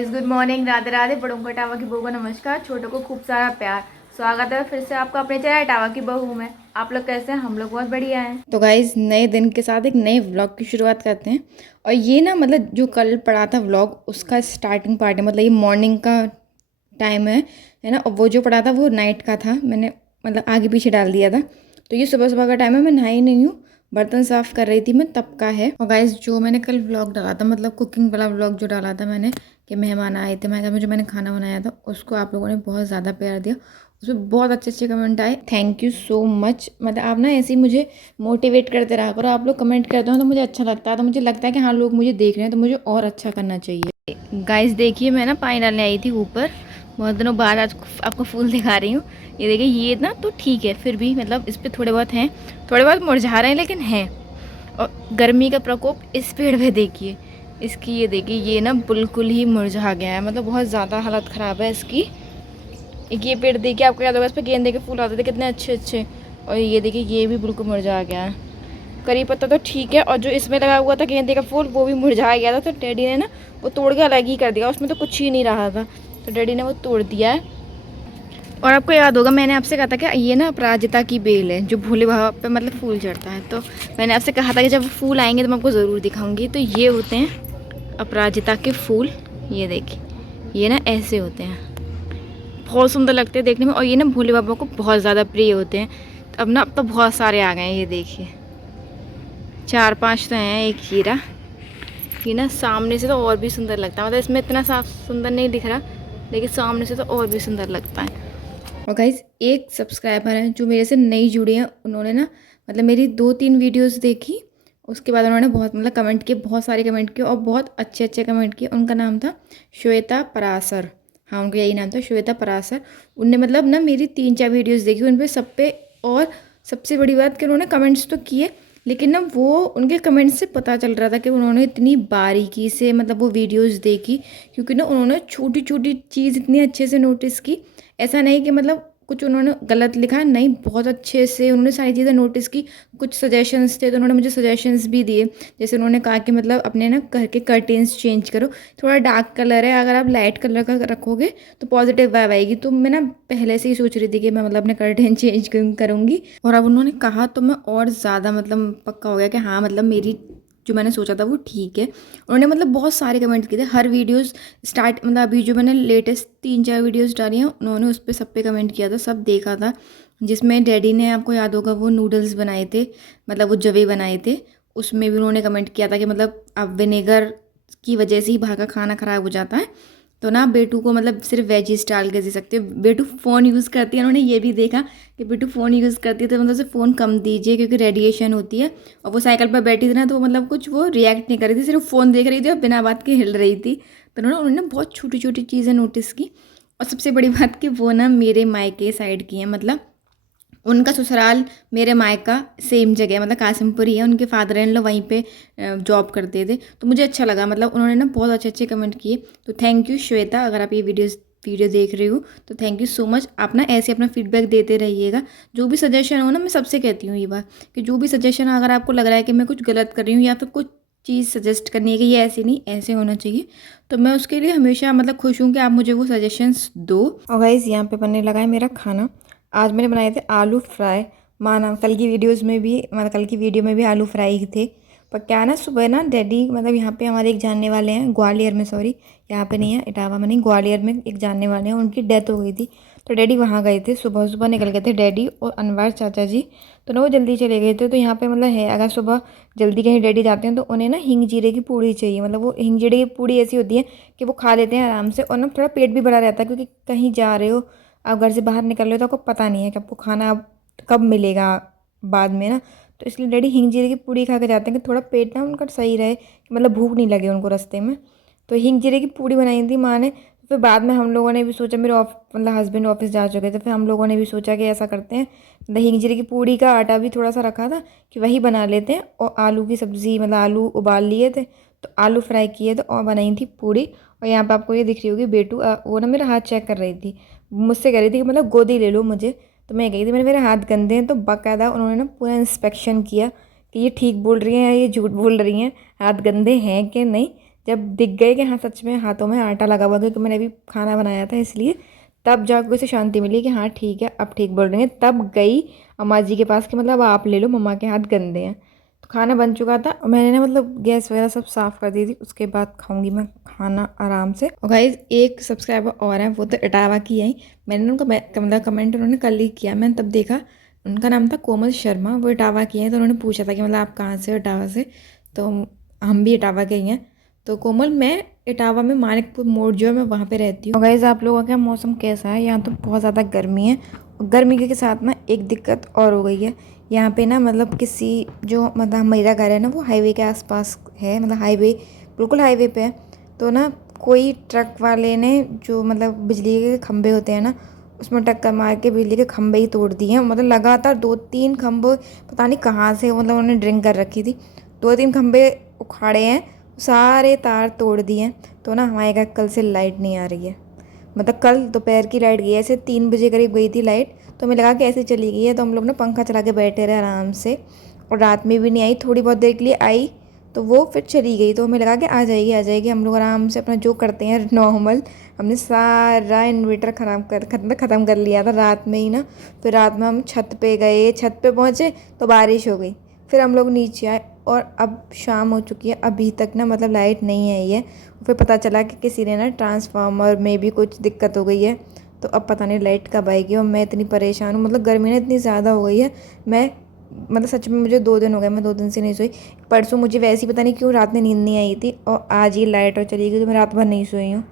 Guys, good morning, Radhe Radhe. बड़ों को tower की बहू को नमस्कार, छोटों को खूब सारा प्यार। स्वागत है फिर से आपका अपने चैनल टावा की बहू में। आप लोग कैसे हैं? हम लोग बहुत बढ़िया हैं। तो गाइज नए दिन के साथ एक नए व्लॉग की शुरुआत करते हैं। और ये ना मतलब जो कल पड़ा था व्लॉग, उसका स्टार्टिंग पार्ट है। मतलब ये मॉर्निंग का टाइम है ना। और वो जो पड़ा था वो नाइट का था। मैंने मतलब आगे पीछे डाल दिया था। तो ये सुबह सुबह का टाइम है। मैं नहाई नहीं हूँ, बर्तन साफ़ कर रही थी मैं, तब का है। और गाइज जो मैंने कल व्लॉग डाला था, मतलब कुकिंग वाला व्लॉग जो डाला था मैंने, कि मेहमान आए थे मेरे घर में, जो मैंने खाना बनाया था, उसको आप लोगों ने बहुत ज़्यादा प्यार दिया। उसमें बहुत अच्छे अच्छे कमेंट आए। Thank you so much. मतलब आप ना ऐसे ही मुझे मोटिवेट करते रहा करो। आप लोग कमेंट करते हो तो मुझे अच्छा लगता है। तो मुझे लगता है कि हाँ, लोग मुझे देख रहे हैं तो मुझे और अच्छा करना चाहिए। गाइस देखिए, मैं ना पानी डालने आई थी ऊपर, बहुत दिनों बाद आज आपको फूल दिखा रही हूँ। ये देखिए, ये ना तो ठीक है, फिर भी मतलब इस पर थोड़े बहुत हैं, थोड़े बहुत मुरझा रहे हैं, लेकिन हैं। और गर्मी का प्रकोप इस पेड़ पे देखिए, इसकी ये देखिए, ये ना बिल्कुल ही मुरझा गया है। मतलब बहुत ज़्यादा हालत ख़राब है इसकी। एक ये पेड़ देखिए, आपको याद होगा इस पर गेंदे के फूल आते थे कितने अच्छे अच्छे। और ये देखिए, ये भी बिल्कुल मुरझा गया है। करी पत्ता तो ठीक है, और जो इसमें लगा हुआ था गेंदे का फूल, वो भी मुरझा गया था। तो डैडी ने ना वो तोड़ के अलग ही कर दिया, उसमें तो कुछ ही नहीं रहा था। तो डैडी ने वो तोड़ दिया है। और आपको याद होगा मैंने आपसे कहा था कि ये ना अपराजिता की बेल है, जो भोले बाबा पे मतलब फूल चढ़ता है। तो मैंने आपसे कहा था कि जब फूल आएंगे तो मैं आपको ज़रूर दिखाऊंगी। तो ये होते हैं अपराजिता के फूल। ये देखिए, ये ना ऐसे होते हैं, बहुत सुंदर लगते हैं देखने में। और ये ना भोले बाबा को बहुत ज़्यादा प्रिय होते हैं। तो अब तो बहुत सारे आ गए हैं। ये देखिए, 4-5 तो हैं। एक हीरा, ये ना सामने से तो और भी सुंदर लगता है। मतलब इसमें इतना साफ सुंदर नहीं दिख रहा, लेकिन सामने से तो और भी सुंदर लगता है। और गाइज एक सब्सक्राइबर है जो मेरे से नई जुड़ी हैं। उन्होंने ना मतलब मेरी 2-3 वीडियोस देखी, उसके बाद उन्होंने बहुत मतलब कमेंट किए, बहुत सारे कमेंट किए और बहुत अच्छे अच्छे कमेंट किए। उनका नाम था श्वेता परासर। हाँ, उनका यही नाम था, श्वेता परासर। उनने मतलब ना मेरी 3-4 वीडियोस देखी, उन पर सब पे। और सबसे बड़ी बात कि उन्होंने कमेंट्स तो किए, लेकिन ना वो उनके कमेंट्स से पता चल रहा था कि उन्होंने इतनी बारीकी से मतलब वो वीडियोस देखी। क्योंकि ना उन्होंने छोटी छोटी चीज़ इतनी अच्छे से नोटिस की। ऐसा नहीं कि मतलब कुछ उन्होंने गलत लिखा, नहीं, बहुत अच्छे से उन्होंने सारी चीज़ें नोटिस की। कुछ सजेशंस थे तो उन्होंने मुझे सजेशंस भी दिए। जैसे उन्होंने कहा कि मतलब अपने ना घर के कर्टेंस चेंज करो, थोड़ा डार्क कलर है, अगर आप लाइट कलर का रखोगे तो पॉजिटिव वाइब आएगी। तो मैं ना पहले से ही सोच रही थी कि मैं मतलब अपने कर्टेन चेंज करूँगी। और अब उन्होंने कहा तो मैं और ज़्यादा मतलब पक्का हो गया कि हाँ, मतलब मेरी जो मैंने सोचा था वो ठीक है। उन्होंने मतलब बहुत सारे कमेंट किए थे हर वीडियोस स्टार्ट, मतलब अभी जो मैंने लेटेस्ट 3-4 वीडियोस डाली हैं, उन्होंने उस पर सब पे कमेंट किया था, सब देखा था। जिसमें डैडी ने, आपको याद होगा, वो नूडल्स बनाए थे, मतलब वो जवे बनाए थे। उसमें भी उन्होंने कमेंट किया था कि मतलब अब विनेगर की वजह से ही बाहर का खाना ख़राब हो जाता है, तो ना बेटू को मतलब सिर्फ वेजिस डाल के दे सकते हो। बेटू फ़ोन यूज़ करती है, उन्होंने ये भी देखा कि बेटू फ़ोन यूज़ करती है, तो मतलब उसे फ़ोन कम दीजिए क्योंकि रेडिएशन होती है। और वो साइकिल पर बैठी थी ना, तो वो मतलब कुछ वो रिएक्ट नहीं कर रही थी, सिर्फ फ़ोन देख रही थी और बिना बात के हिल रही थी। तो उन्होंने बहुत छोटी छोटी चीज़ें नोटिस की। और सबसे बड़ी बात कि वो ना मेरे मायके साइड की हैं। मतलब उनका ससुराल मेरे मायका सेम जगह है, मतलब कासिमपुर ही है। उनके फादर इन लॉ वहीं पे जॉब करते थे। तो मुझे अच्छा लगा, मतलब उन्होंने ना बहुत अच्छे अच्छे कमेंट किए। तो थैंक यू श्वेता, अगर आप ये वीडियो देख रहे हो तो थैंक यू सो मच। आप ना ऐसे अपना फीडबैक देते रहिएगा। जो भी सजेशन हो ना, मैं सबसे कहती हूँ ये बात कि जो भी सजेशन, अगर आपको लग रहा है कि मैं कुछ गलत कर रही हूँ या फिर कुछ चीज़ सजेस्ट करनी है कि ये ऐसे नहीं ऐसे होना चाहिए, तो मैं उसके लिए हमेशा मतलब खुश हूँ कि आप मुझे वो सजेशंस दो। और गाइस यहाँ पे बनने लगा है मेरा खाना। आज मैंने बनाए थे आलू फ्राई। माना कल की वीडियोस में भी, मतलब कल की वीडियो में भी आलू फ्राई ही थे। पर क्या ना, सुबह ना डैडी मतलब यहाँ पे हमारे एक जानने वाले हैं, ग्वालियर में, सॉरी यहाँ पे नहीं है, इटावा में नहीं, ग्वालियर में एक जानने वाले हैं, उनकी डेथ हो गई थी। तो डैडी वहाँ गए थे, सुबह सुबह निकल गए थे डैडी और अनवर चाचा जी। तो ना वो जल्दी चले गए थे। तो यहाँ पे मतलब है, अगर सुबह जल्दी कहीं डैडी जाते हैं तो उन्हें ना हिंग जीरे की पूड़ी चाहिए। मतलब वो हिंग जीरे की पूड़ी ऐसी होती है कि वो खा लेते हैं आराम से, और ना थोड़ा पेट भी भरा रहता है, क्योंकि कहीं जा रहे हो, आप घर से बाहर निकल रहे हो, तो आपको पता नहीं है कि आपको खाना अब कब मिलेगा बाद में ना। तो इसलिए डैडी हिंग जीरे की पूड़ी खा के जाते हैं कि थोड़ा पेट ना उनका सही रहे, कि मतलब भूख नहीं लगे उनको रास्ते में। तो हिंग जीरे की पूड़ी बनाई थी माँ ने। फिर बाद में हम लोगों ने भी सोचा, मेरे मतलब हस्बैंड ऑफिस जा चुके थे, फिर हम लोगों ने भी सोचा कि ऐसा करते हैं, मतलब हिंग जीरे की पूड़ी का आटा भी थोड़ा सा रखा था कि वही बना लेते हैं। और आलू की सब्ज़ी, मतलब आलू उबाल लिए थे, तो आलू फ्राई किए थे और बनाई थी पूड़ी। और यहाँ पर आपको ये दिख रही होगी बेटू, वो ना मेरा हाथ चेक कर रही थी, मुझसे कह रही थी कि मतलब गोदी ले लो मुझे। तो मैं कही थी मैंने, मेरे हाथ गंदे हैं। तो बाकायदा उन्होंने ना पूरा इंस्पेक्शन किया कि ये ठीक बोल रही हैं या ये झूठ बोल रही हैं, हाथ गंदे हैं कि नहीं। जब दिख गए कि हाँ सच में हाथों में आटा लगा हुआ, क्योंकि मैंने अभी खाना बनाया था इसलिए, तब जाकर उसे शांति मिली कि हाँ ठीक है अब ठीक बोल रही हैं। तब गई अम्मा जी के पास कि मतलब आप ले लो, मम्मा के हाथ गंदे हैं। तो खाना बन चुका था और मैंने ना मतलब गैस वगैरह सब साफ़ कर दी थी। उसके बाद खाऊंगी मैं खाना आराम से। और गाइस एक सब्सक्राइबर और है, वो तो इटावा की आई। मैंने उनका मतलब कमेंट उन्होंने कल ही किया, मैंने तब देखा उनका नाम था कोमल शर्मा, वो इटावा की हैं। तो उन्होंने पूछा था कि मतलब आप कहाँ से हो, इटावा से। तो हम भी इटावा के ही हैं। तो कोमल मैं इटावा में मानिकपुर मोड़ जो है मैं वहाँ पे रहती हूँ। और गाइस आप लोगों का मौसम कैसा है? यहाँ तो बहुत ज़्यादा गर्मी है। और गर्मी के साथ ना एक दिक्कत और हो गई है यहाँ पे ना, मतलब किसी जो मतलब मेरा घर है ना वो हाईवे के आसपास है, मतलब हाईवे बिल्कुल हाईवे पे है। तो ना कोई ट्रक वाले ने जो मतलब बिजली के खंभे होते हैं ना, उसमें टक्कर मार के बिजली के खंभे ही तोड़ दिए हैं। मतलब लगातार 2-3 खंभे, पता नहीं कहाँ से मतलब उन्होंने ड्रिंक कर रखी थी, 2-3 खंभे उखाड़े हैं, सारे तार तोड़ दिए हैं। तो ना हमारे घर कल से लाइट नहीं आ रही है। मतलब कल दोपहर की लाइट गई, ऐसे 3 बजे करीब गई थी लाइट। तो हमें लगा कि ऐसे चली गई है, तो हम लोग ना पंखा चला के बैठे रहे आराम से। और रात में भी नहीं आई, थोड़ी बहुत देर के लिए आई तो वो फिर चली गई। तो हमें लगा कि आ जाएगी आ जाएगी, हम लोग आराम से अपना जो करते हैं नॉर्मल। हमने सारा इन्वर्टर ख़त्म कर लिया था रात में ही ना। फिर रात में हम छत पे गए, छत पे पहुँचे तो बारिश हो गई। फिर हम लोग नीचे आए और अब शाम हो चुकी है, अभी तक ना मतलब लाइट नहीं आई है। फिर पता चला कि किसी ने ना ट्रांसफार्मर में भी कुछ दिक्कत हो गई है। तो अब पता नहीं लाइट कब आएगी। और मैं इतनी परेशान हूँ, मतलब गर्मी ना इतनी ज़्यादा हो गई है। मैं मतलब सच में मुझे 2 दिन हो गए, मैं 2 दिन से नहीं सोई। परसों मुझे वैसे ही पता नहीं क्यों रात में नींद नहीं आई थी, और आज ये लाइट और चली गई तो मैं रात भर नहीं सोई हूँ।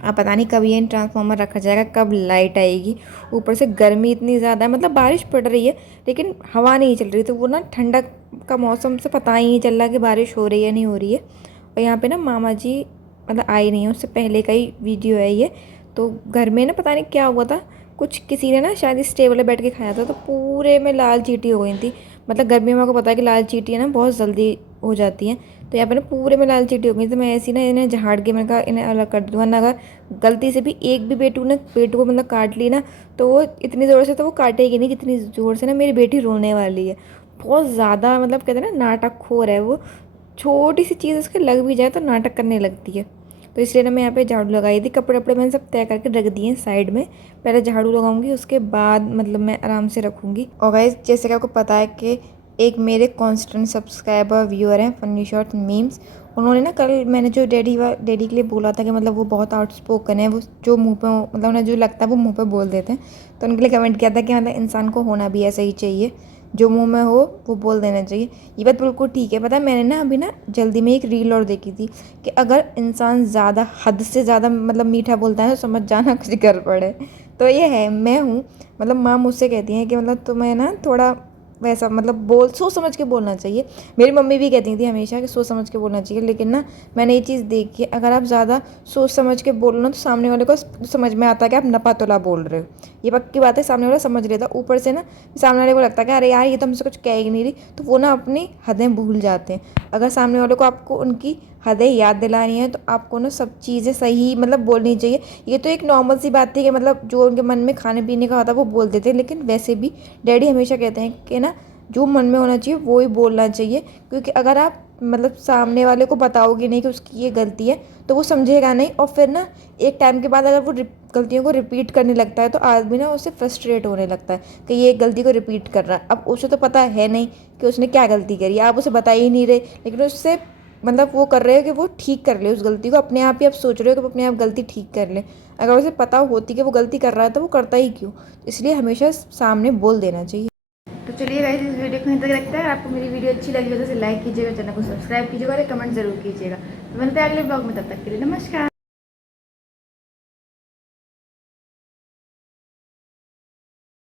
अब पता नहीं कब ये ट्रांसफार्मर रखा जाएगा, कब लाइट आएगी। ऊपर से गर्मी इतनी ज़्यादा है, मतलब बारिश पड़ रही है लेकिन हवा नहीं चल रही। तो वो ना ठंडक का मौसम से पता ही नहीं चल रहा कि बारिश हो रही है नहीं हो रही है। और यहाँ पे ना मामा जी मतलब आई नहीं है, उससे पहले का ही वीडियो है ये। तो घर में ना पता नहीं क्या हुआ था, कुछ किसी ने ना शायद इस टेबल पे बैठ के खाया था, तो पूरे में लाल चींटी हो गई थी। मतलब गर्मियों में आपको पता है कि लाल चींटी है ना बहुत जल्दी हो जाती हैं। तो यहाँ पे ना पूरे में लाल चींटी हो गई। तो मैं ऐसी ना इन्हें झाड़ के मैंने कहा इन्हें अलग कर दूँ, वरना अगर गलती से भी एक भी पेटू को मतलब काट ली ना, तो वो इतनी ज़ोर से तो वो काटेगी नहीं जितनी ज़ोर से ना मेरी बेटी रोने वाली है। बहुत ज़्यादा मतलब कहते हैं ना नाटकखोर है वो। छोटी सी चीज़ उसके लग भी जाए तो नाटक करने लगती है। तो इसलिए ना मैं यहाँ पे झाड़ू लगाई थी, कपड़े वपड़े मैंने सब तय करके रख दिए साइड में। पहले झाड़ू लगाऊंगी, उसके बाद मतलब मैं आराम से रखूँगी। और गाइस जैसे कि आपको पता है कि एक मेरे कांस्टेंट सब्सक्राइबर व्यूअर हैं फनी शॉर्ट मीम्स, उन्होंने ना कल मैंने जो डैडी के लिए बोला था कि मतलब वो बहुत आउटस्पोकन है, वो जो मुंह पे मतलब उन्हें जो लगता है वो मुंह पे बोल देते हैं। तो उनके लिए कमेंट किया था कि मतलब इंसान को होना भी ऐसा ही चाहिए, जो मुंह में हो वो बोल देना चाहिए। ये बात बिल्कुल ठीक है। पता है मैंने ना अभी ना जल्दी में एक रील और देखी थी कि अगर इंसान ज़्यादा हद से ज़्यादा मतलब मीठा बोलता है तो समझ जाना कुछ गड़बड़ है। तो ये है, मैं हूँ मतलब माँ मुझसे कहती हैं कि मतलब तुम्हें ना थोड़ा वैसा मतलब सोच समझ के बोलना चाहिए। मेरी मम्मी भी कहती थी हमेशा कि सोच समझ के बोलना चाहिए, लेकिन ना मैंने ये चीज़ देखी है, अगर आप ज़्यादा सोच समझ के बोलो ना तो सामने वाले को समझ में आता है कि आप नपा-तुला बोल रहे हो। ये पक्की बात है, सामने वाला समझ लेता। ऊपर से ना सामने वाले को लगता है कि अरे यार ये तो हमसे कुछ कह ही नहीं रही, तो वो ना अपनी हदें भूल जाते हैं। अगर सामने वाले को आपको उनकी हदें याद दिलानी है तो आपको ना सब चीज़ें सही मतलब बोलनी चाहिए। ये तो एक नॉर्मल सी बात थी कि मतलब जो उनके मन में खाने पीने का होता है वो बोल देते हैं, लेकिन वैसे भी डैडी हमेशा कहते हैं कि ना जो मन में होना चाहिए वो ही बोलना चाहिए। क्योंकि अगर आप मतलब सामने वाले को बताओगे नहीं कि उसकी ये गलती है तो वो समझेगा नहीं, और फिर ना एक टाइम के बाद अगर वो गलतियों को रिपीट करने लगता है तो आदमी ना उससे फ्रस्ट्रेट होने लगता है कि ये एक गलती को रिपीट कर रहा है। अब उसे तो पता है नहीं कि उसने क्या गलती करी, आप उसे बता ही नहीं रहे, लेकिन उससे मतलब वो कर रहे हो कि वो ठीक कर ले उस गलती को। अपने आप ही आप सोच रहे हो कि अपने आप गलती ठीक कर ले। अगर उसे पता होती कि वो गलती कर रहा है तो वो करता ही क्यों। इसलिए हमेशा सामने बोल देना चाहिए। तो चलिए गाइस इस वीडियो को यहीं तक रखते हैं। अगर आपको मेरी वीडियो अच्छी लगी हो तो इसे लाइक कीजिएगा, चैनल को सब्सक्राइब कीजिएगा और कमेंट जरूर कीजिएगा। तो मिलते हैं अगले ब्लॉग में, तब तक के लिए नमस्कार।